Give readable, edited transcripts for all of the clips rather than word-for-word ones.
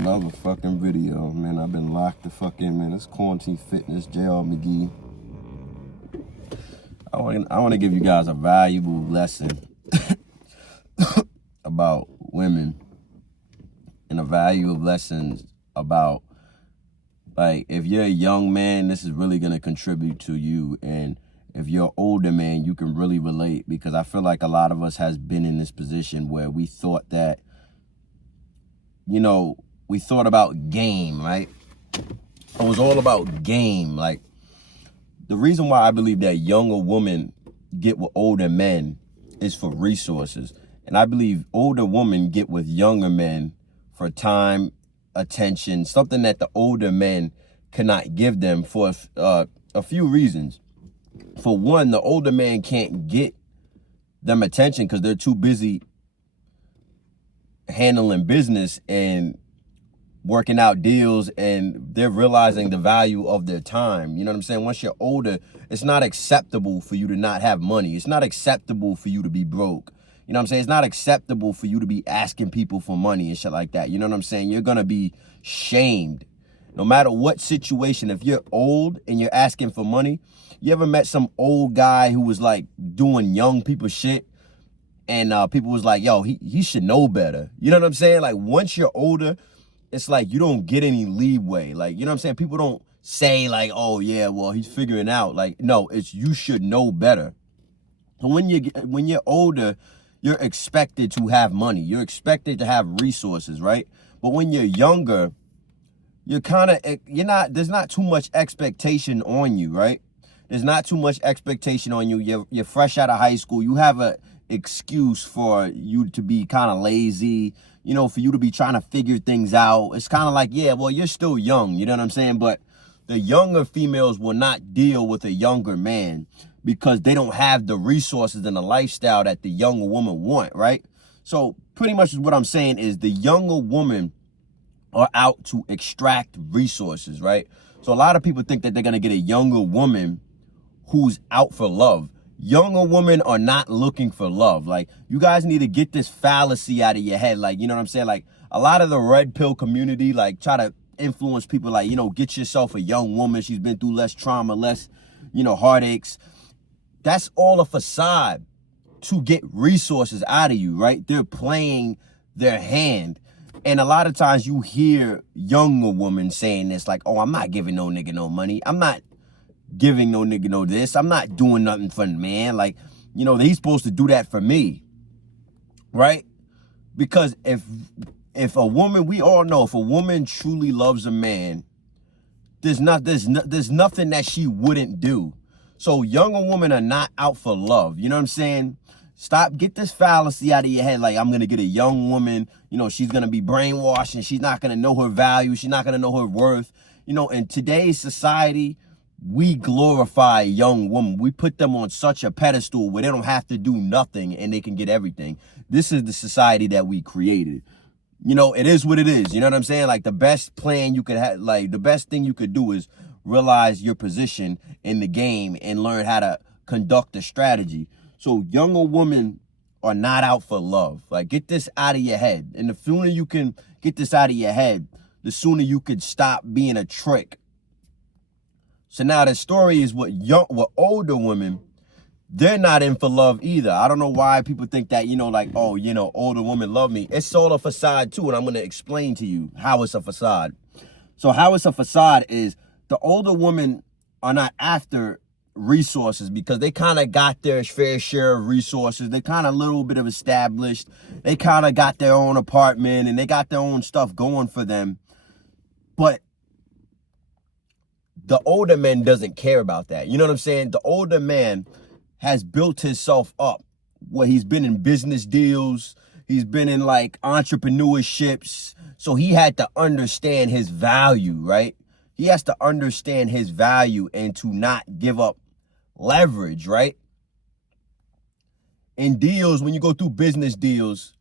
Another fucking video, man. I've been locked the fuck in, man. It's Quarantine Fitness, JR McGee. I want to give you guys a valuable lesson about women and a value of lessons about, like, if you're a young man, this is really going to contribute to you. And if you're an older man, you can really relate, because I feel like a lot of us has been in this position where we thought that, we thought about game, right? It was all about game. Like, the reason why I believe that younger women get with older men is for resources. And I believe older women get with younger men for time, attention, something that the older men cannot give them for a few reasons. For one, the older man can't get them attention because they're too busy handling business and working out deals, and they're realizing the value of their time. You know what I'm saying? Once you're older, it's not acceptable for you to not have money. It's not acceptable for you to be broke. You know what I'm saying? It's not acceptable for you to be asking people for money and shit like that. You know what I'm saying? You're going to be shamed no matter what situation. If you're old and you're asking for money, you ever met some old guy who was like doing young people shit? And people was like, yo, he should know better. You know what I'm saying? Like, once you're older, it's like you don't get any leeway. Like, you know what I'm saying? People don't say like, oh yeah, well, he's figuring out. Like, no, it's you should know better. So when you're older, you're expected to have money. You're expected to have resources, right? But when you're younger, there's not too much expectation on you, right? There's not too much expectation on you. You're fresh out of high school. You have a excuse for you to be kind of lazy, for you to be trying to figure things out. It's kind of like, yeah, well, you're still young, you know what I'm saying? But the younger females will not deal with a younger man because they don't have the resources and the lifestyle that the younger woman want, right? So pretty much what I'm saying is the younger women are out to extract resources, right? So a lot of people think that they're going to get a younger woman who's out for love. Younger women are not looking for love. Like, you guys need to get this fallacy out of your head. Like, you know what I'm saying? Like, a lot of the red pill community, like, try to influence people like, get yourself a young woman. She's been through less trauma, less, heartaches. That's all a facade to get resources out of you, right? They're playing their hand. And a lot of times you hear younger women saying this, like, oh, I'm not giving no nigga no money. I'm not giving no nigga no this. I'm not doing nothing for the man. Like, he's supposed to do that for me, right? Because if a woman, we all know, if a woman truly loves a man, there's nothing that she wouldn't do. So younger women are not out for love. You know what I'm saying? Get this fallacy out of your head. Like, I'm going to get a young woman, she's going to be brainwashed and she's not going to know her value. She's not going to know her worth. In today's society, we glorify a young woman. We put them on such a pedestal where they don't have to do nothing and they can get everything. This is the society that we created. It is what it is. You know what I'm saying? Like, the best plan you could have, like, the best thing you could do is realize your position in the game and learn how to conduct a strategy. So younger women are not out for love. Like, get this out of your head. And the sooner you can get this out of your head, the sooner you could stop being a trick. So now the story is what older women, they're not in for love either. I don't know why people think that, older women love me. It's all a facade too, and I'm going to explain to you how it's a facade. So how it's a facade is the older women are not after resources because they kind of got their fair share of resources. They kind of a little bit of established. They kind of got their own apartment and they got their own stuff going for them. But the older man doesn't care about that. You know what I'm saying? The older man has built himself up where he's been in business deals. He's been in like entrepreneurships. So he had to understand his value, right? He has to understand his value and to not give up leverage, right? In deals, when you go through business deals,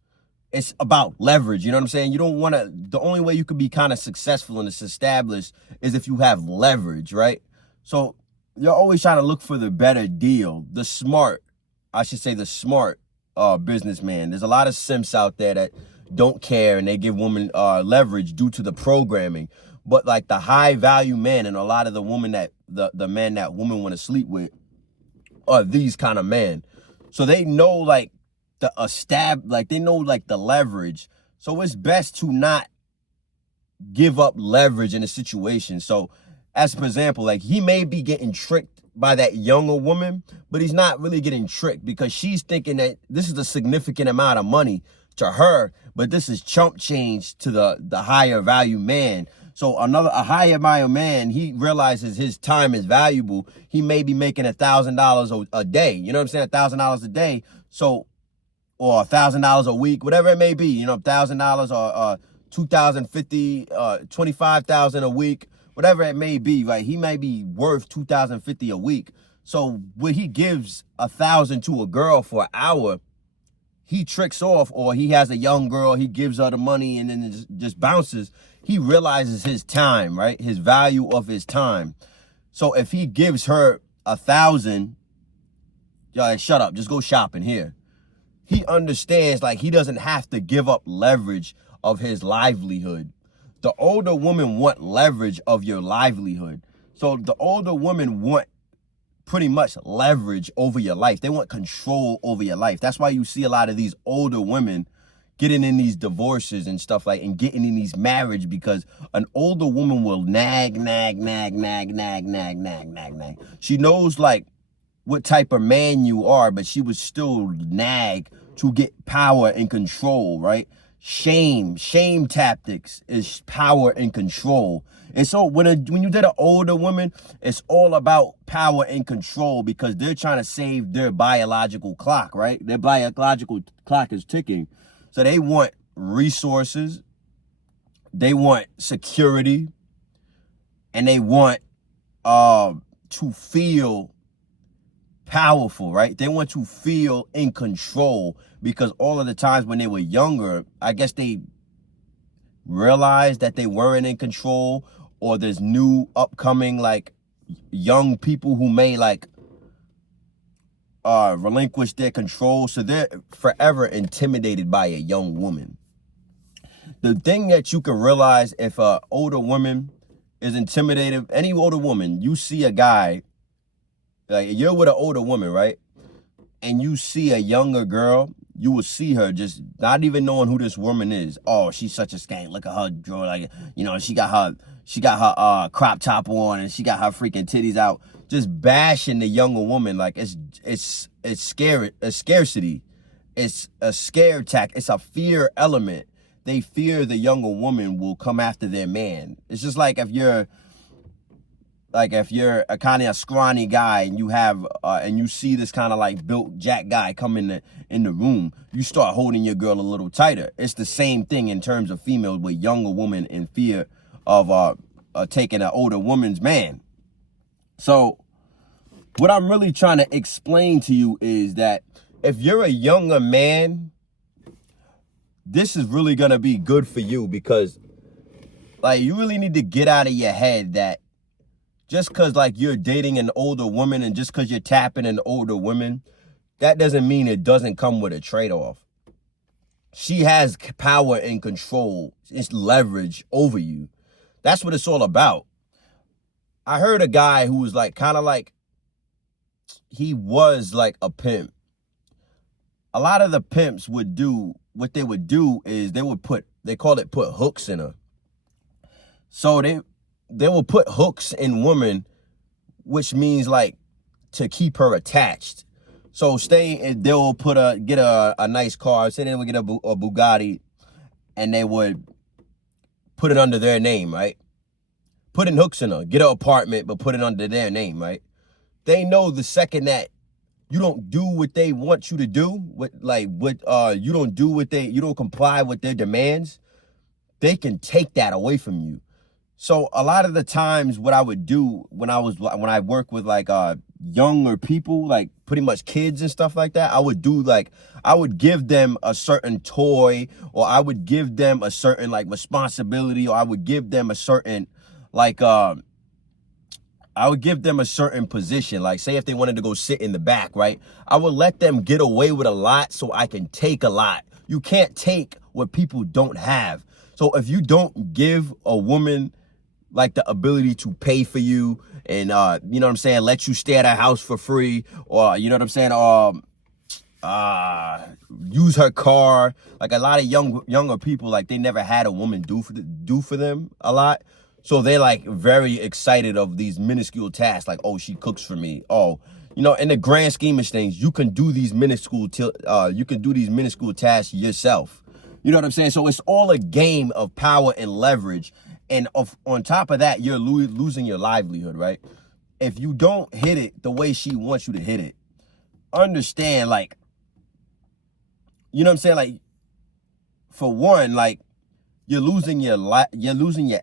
it's about leverage. You know what I'm saying? You don't want to, the only way you can be kind of successful and it's established is if you have leverage, right? So you're always trying to look for the better deal, the smart businessman. There's a lot of simps out there that, don't care, and they give women leverage due to the programming. But like the high value men and a lot of the women that the men that women want to sleep with are these kind of men. So they know like they know like the leverage. So it's best to not give up leverage in a situation. So as for example, like he may be getting tricked by that younger woman, but he's not really getting tricked because she's thinking that this is a significant amount of money to her, but this is chump change to the higher value man. So a higher value man, he realizes his time is valuable. He may be making $1,000 a day. You know what I'm saying? $1,000 a day. So, or $1,000 a week, whatever it may be. You know, $1,000 or 2,050, 25,000 a week, whatever it may be. Right? He may be worth 2,050 a week. So when he gives 1,000 to a girl for an hour, he tricks off, or he has a young girl, he gives her the money and then it just bounces. He realizes his time, right? His value of his time. So if he gives her 1,000, y'all, shut up, just go shopping here. He understands like he doesn't have to give up leverage of his livelihood. The older women want leverage of your livelihood. So the older women want pretty much leverage over your life. They want control over your life. That's why you see a lot of these older women getting in these divorces and stuff like, and getting in these marriage, because an older woman will nag. She knows like what type of man you are, but she would still nag to get power and control, right? Shame tactics is power and control. And so when you did an older woman, it's all about power and control because they're trying to save their biological clock, right? Their biological clock is ticking. So they want resources, they want security, and they want to feel powerful, right? They want to feel in control because all of the times when they were younger, I guess they realized that they weren't in control, or there's new upcoming like young people who may like relinquish their control. So they're forever intimidated by a young woman. The thing that you can realize if an older woman is intimidated, any older woman, you see a guy, like you're with an older woman, right? And you see a younger girl, you will see her just not even knowing who this woman is. Oh, she's such a skank. Look at her girl, like, you know, she got her crop top on and she got her freaking titties out. Just bashing the younger woman like it's scary, a scarcity. It's a scare attack. It's a fear element. They fear the younger woman will come after their man. It's just like if you're a kind of a scrawny guy and you have and you see this kind of like built jack guy come in the room, you start holding your girl a little tighter. It's the same thing in terms of females with younger women in fear of taking an older woman's man. So what I'm really trying to explain to you is that if you're a younger man, this is really going to be good for you because like you really need to get out of your head that just because like you're dating an older woman and just because you're tapping an older woman, that doesn't mean it doesn't come with a trade-off. She has power and control. It's leverage over you. That's what it's all about. I heard a guy who was like kind of like, he was like a pimp. A lot of the pimps would do, what they would do is they call it put hooks in her. So they will put hooks in women, which means like to keep her attached. So they'll get a nice car, say they would get a Bugatti, and they would put it under their name, right? Put in hooks in her, get an apartment, but put it under their name, right? They know the second that you don't do what they want you to do, you don't comply with their demands, they can take that away from you. So a lot of the times what I would do when I work with like younger people, like pretty much kids and stuff like that, I would give them a certain toy, or I would give them a certain like responsibility, or I would give them a certain position. Like say if they wanted to go sit in the back, right? I would let them get away with a lot so I can take a lot You can't take what people don't have. So if you don't give a woman like the ability to pay for you and you know what I'm saying, let you stay at a house for free, or you know what I'm saying, use her car. Like a lot of younger people, like they never had a woman do for them a lot. So they're like very excited of these minuscule tasks, like, oh, she cooks for me. Oh, you know, in the grand scheme of things, you can do these minuscule tasks yourself. You know what I'm saying? So it's all a game of power and leverage. And on top of that, you're losing your livelihood, right? If you don't hit it the way she wants you to hit it, understand, like, you know what I'm saying? Like, for one, like, you're losing your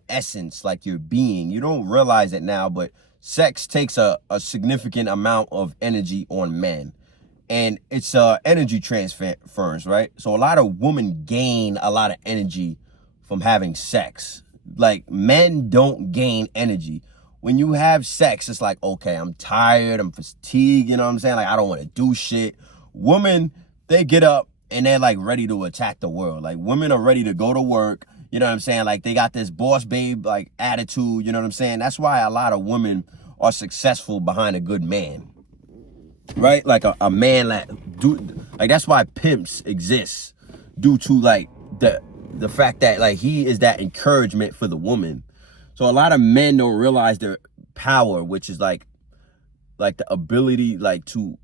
essence, like your being. You don't realize it now, but sex takes a significant amount of energy on men. And it's energy transference, right? So a lot of women gain a lot of energy from having sex. Like, men don't gain energy. When you have sex, it's like, okay, I'm tired, I'm fatigued, you know what I'm saying? Like, I don't want to do shit. Women, they get up and they're like ready to attack the world. Like, women are ready to go to work. You know what I'm saying? Like, they got this boss babe like attitude. You know what I'm saying? That's why a lot of women are successful behind a good man, right? Like a man like that's why pimps exist, due to like the fact that like he is that encouragement for the woman. So a lot of men don't realize their power, which is like the ability like to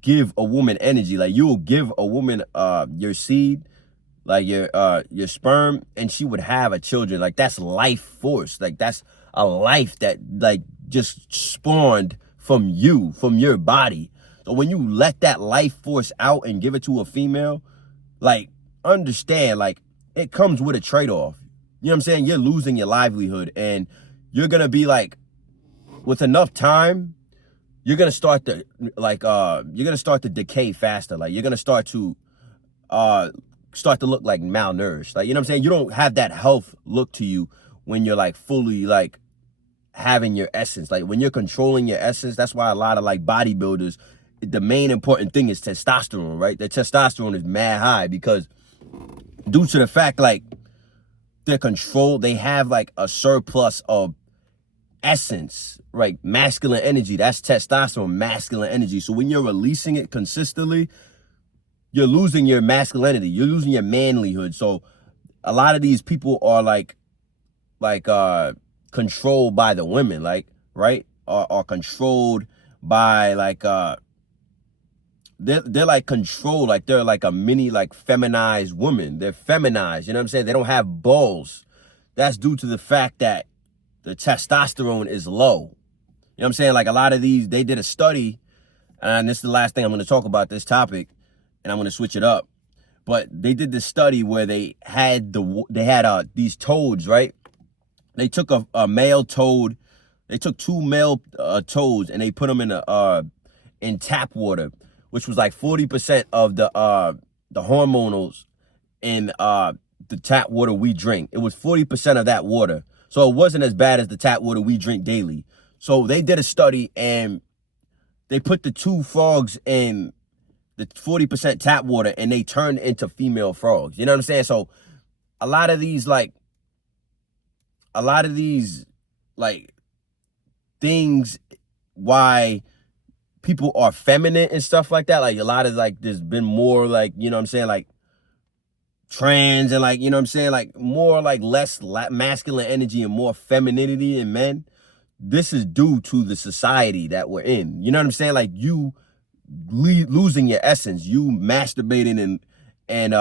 give a woman energy. Like, you'll give a woman your seed, like your sperm, and she would have a children. Like, that's life force. Like, that's a life that like just spawned from you, from your body. So when you let that life force out and give it to a female, like, understand, like, it comes with a trade-off. You know what I'm saying? You're losing your livelihood, and you're gonna be like, with enough time, you're gonna start to decay faster. Like, you're gonna start to look like malnourished. Like, you know what I'm saying? You don't have that health look to you when you're like fully like having your essence. Like, when you're controlling your essence, that's why a lot of like bodybuilders, the main important thing is testosterone, right? The testosterone is mad high because due to the fact like they're controlled, they have like a surplus of essence, right? Masculine energy. That's testosterone, masculine energy. So when you're releasing it consistently, you're losing your masculinity. You're losing your manlyhood. So a lot of these people are like controlled by the women, like, right? Are controlled by like they're like controlled, like they're like a mini like feminized woman. They're feminized, you know what I'm saying? They don't have balls. That's due to the fact that the testosterone is low. You know what I'm saying? Like, a lot of these, they did a study, and this is the last thing I'm going to talk about this topic, and I'm going to switch it up. But they did this study where they had these toads, right? They took a male toad. They took two male toads, and they put them in tap water, which was like 40% of the hormonals in the tap water we drink. It was 40% of that water. So it wasn't as bad as the tap water we drink daily. So they did a study, and they put the two frogs in the 40% tap water, and they turned into female frogs. You know what I'm saying? So a lot of these things why people are feminine and stuff like that, like a lot of like there's been more like, you know what I'm saying, like trans and like, you know what I'm saying, like more like less masculine energy and more femininity in men. This is due to the society that we're in. You know what I'm saying? Like, you losing your essence, you masturbating and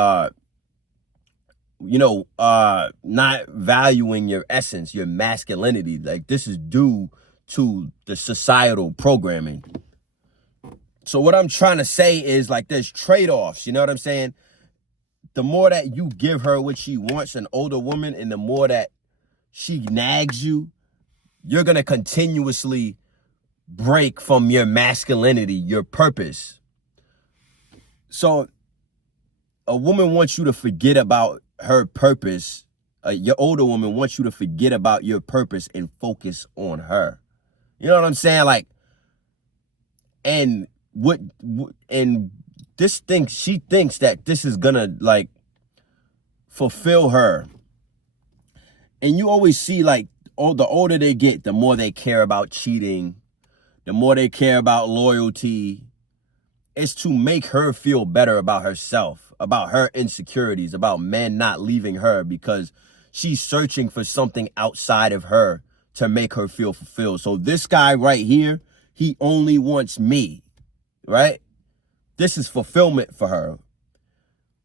not valuing your essence, your masculinity. Like, this is due to the societal programming. So what I'm trying to say is, like, there's trade-offs, you know what I'm saying? The more that you give her what she wants, an older woman, and the more that she nags you, you're going to continuously break from your masculinity, your purpose. So a woman wants you to forget about her purpose. Your older woman wants you to forget about your purpose and focus on her. You know what I'm saying? Like, and she thinks that this is gonna like fulfill her. And you always see like, oh, the older they get, the more they care about cheating, the more they care about loyalty. It's to make her feel better about herself, about her insecurities, about men not leaving her because she's searching for something outside of her to make her feel fulfilled. So this guy right here, he only wants me, right? This is fulfillment for her.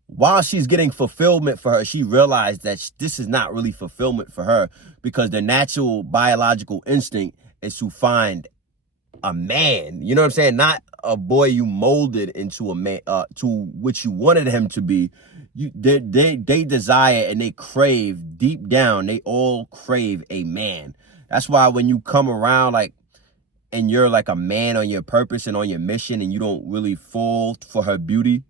While she's getting fulfillment for her, she realized that this is not really fulfillment for her because the natural biological instinct is to find a man. You know what I'm saying? Not a boy you molded into a man, to what you wanted him to be. They desire and they crave deep down. They all crave a man. That's why when you come around like, and you're like a man on your purpose and on your mission and you don't really fall for her beauty,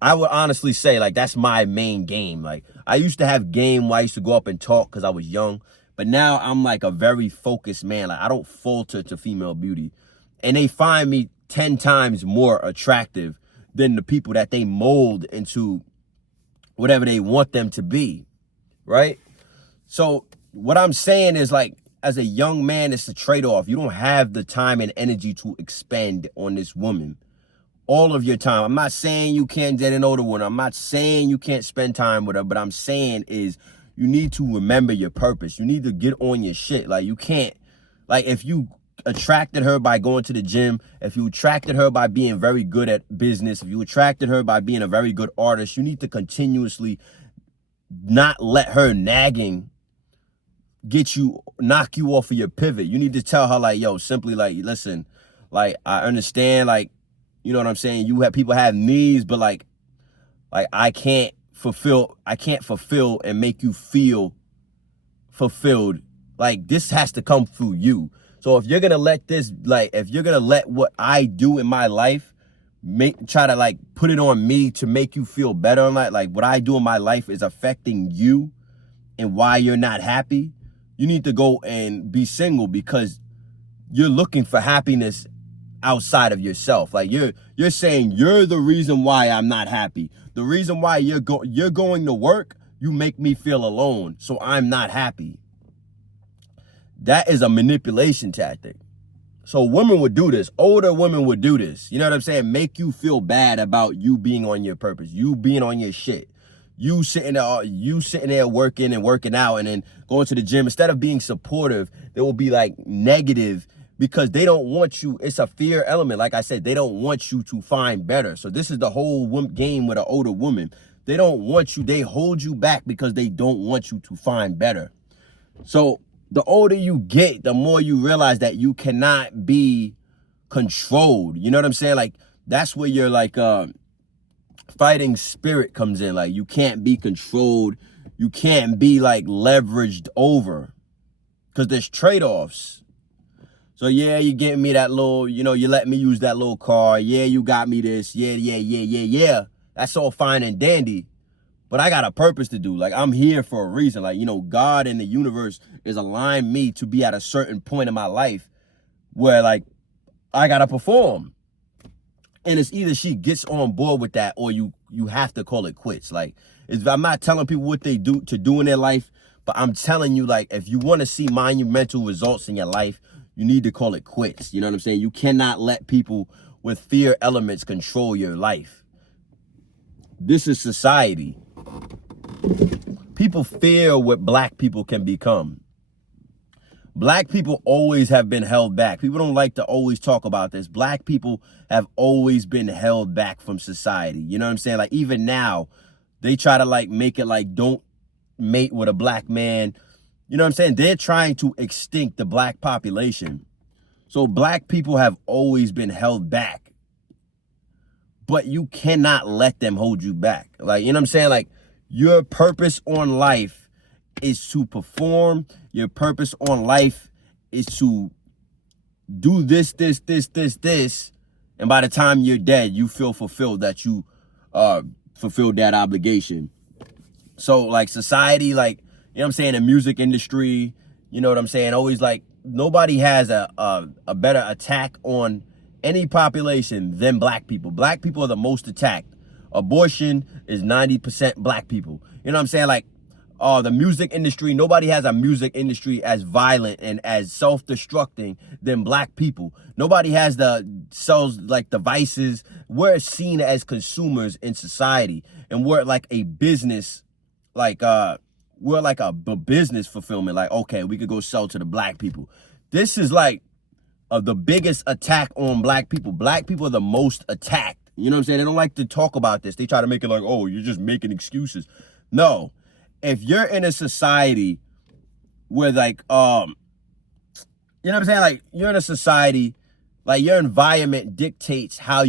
I would honestly say like that's my main game. Like I used to have game where I used to go up and talk because I was young, but now I'm like a very focused man. Like I don't falter to female beauty, and they find me 10 times more attractive than the people that they mold into whatever they want them to be, right? So what I'm saying is like, as a young man, it's a trade-off. You don't have the time and energy to expend on this woman. All of your time. I'm not saying you can't date an older one. I'm not saying you can't spend time with her, but I'm saying is you need to remember your purpose. You need to get on your shit. Like you can't, like if you attracted her by going to the gym, if you attracted her by being very good at business, if you attracted her by being a very good artist, you need to continuously not let her nagging knock you off of your pivot. You need to tell her like, yo, simply like, listen, like I understand, like, you know what I'm saying? People have needs, but like I can't fulfill and make you feel fulfilled. Like this has to come through you. So if you're gonna let what I do in my life try to like put it on me to make you feel better, like what I do in my life is affecting you and why you're not happy, you need to go and be single because you're looking for happiness outside of yourself. Like you're saying you're the reason why I'm not happy. The reason why you're going to work, you make me feel alone, so I'm not happy. That is a manipulation tactic. So women would do this. Older women would do this. You know what I'm saying? Make you feel bad about you being on your purpose, you being on your shit. You sitting there working out and then going to the gym. Instead of being supportive, they will be like negative because they don't want you. It's a fear element. Like I said, they don't want you to find better. So this is the whole game with an older woman. They don't want you. They hold you back because they don't want you to find better. So the older you get, the more you realize that you cannot be controlled. You know what I'm saying? Like that's where you're like, fighting spirit comes in. Like you can't be controlled, you can't be like leveraged over because there's trade-offs. So yeah, you get me that little, you let me use that little car, yeah, you got me this, yeah, that's all fine and dandy, but I got a purpose to do. Like I'm here for a reason. Like God and the universe is aligned me to be at a certain point in my life where like I gotta perform. And it's either she gets on board with that or you have to call it quits. Like, I'm not telling people what they do in their life, but I'm telling you, like, if you want to see monumental results in your life, you need to call it quits. You know what I'm saying? You cannot let people with fear elements control your life. This is society. People fear what black people can become. Black people always have been held back. People don't like to always talk about this. Black people have always been held back from society. You know what I'm saying? Like even now, they try to like make it like don't mate with a black man. You know what I'm saying? They're trying to extinct the black population. So black people have always been held back. But you cannot let them hold you back. Like, you know what I'm saying? Like your purpose on life is to perform. Your purpose on life is to do this. And by the time you're dead, you feel fulfilled that you fulfilled that obligation. So like society, like, you know what I'm saying, the music industry, you know what I'm saying, always like nobody has a better attack on any population than black people. Black people are the most attacked. Abortion is 90% black people. You know what I'm saying? Like, the music industry, nobody has a music industry as violent and as self-destructing than black people. Nobody has sells like devices. We're seen as consumers in society, and we're like a business, like we're like a business fulfillment. Like, okay, we could go sell to the black people. This is like the biggest attack on black people. Black people are the most attacked. You know what I'm saying? They don't like to talk about this. They try to make it like, oh, you're just making excuses. No. If you're in a society where like, you know what I'm saying? Like, you're in a society, like your environment dictates how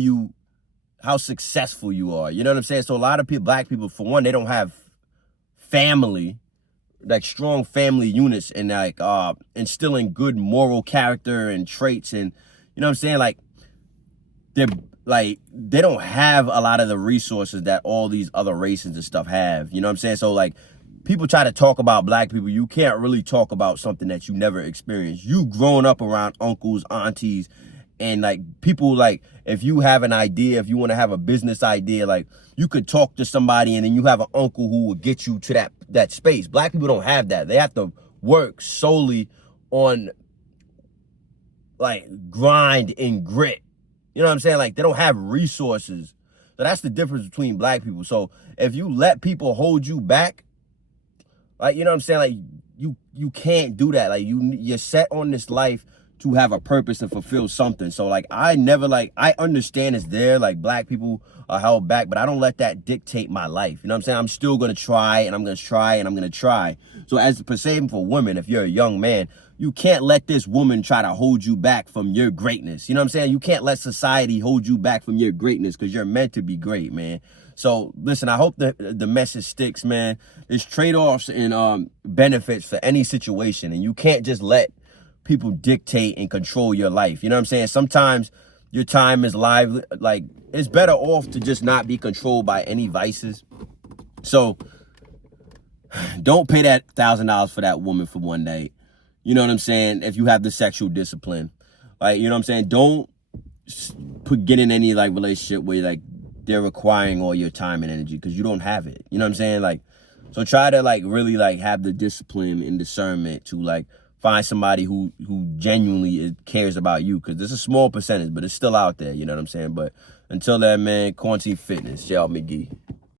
successful you are. You know what I'm saying? So a lot of people, black people, for one, they don't have family, like strong family units, and like instilling good moral character and traits. And you know what I'm saying? Like, they don't have a lot of the resources that all these other races and stuff have. You know what I'm saying? So like, people try to talk about black people. You can't really talk about something that you never experienced. You grown up around uncles, aunties, and like people. Like, if you have an idea, if you want to have a business idea, like you could talk to somebody and then you have an uncle who will get you to that space. Black people don't have that. They have to work solely on like grind and grit. You know what I'm saying? Like, they don't have resources. So that's the difference between black people. So if you let people hold you back, like, you know what I'm saying? Like, you can't do that. Like, you're set on this life to have a purpose and fulfill something. So like, I understand it's there. Like, black people are held back, but I don't let that dictate my life. You know what I'm saying? I'm still going to try, and I'm going to try, and I'm going to try. So as per se for women, if you're a young man, you can't let this woman try to hold you back from your greatness. You know what I'm saying? You can't let society hold you back from your greatness, because you're meant to be great, man. So listen, I hope the message sticks, man. There's trade-offs and benefits for any situation, and you can't just let people dictate and control your life. You know what I'm saying? Sometimes your time is lively. Like, it's better off to just not be controlled by any vices. So don't pay that $1,000 for that woman for one night. You know what I'm saying? If you have the sexual discipline, like, you know what I'm saying? Don't get in any like relationship where like they're requiring all your time and energy, because you don't have it. You know what I'm saying? Like, so try to like really like have the discipline and discernment to like find somebody who genuinely cares about you, because it's a small percentage, but it's still out there. You know what I'm saying? But until then, man, quarantine fitness, J.R. McGee.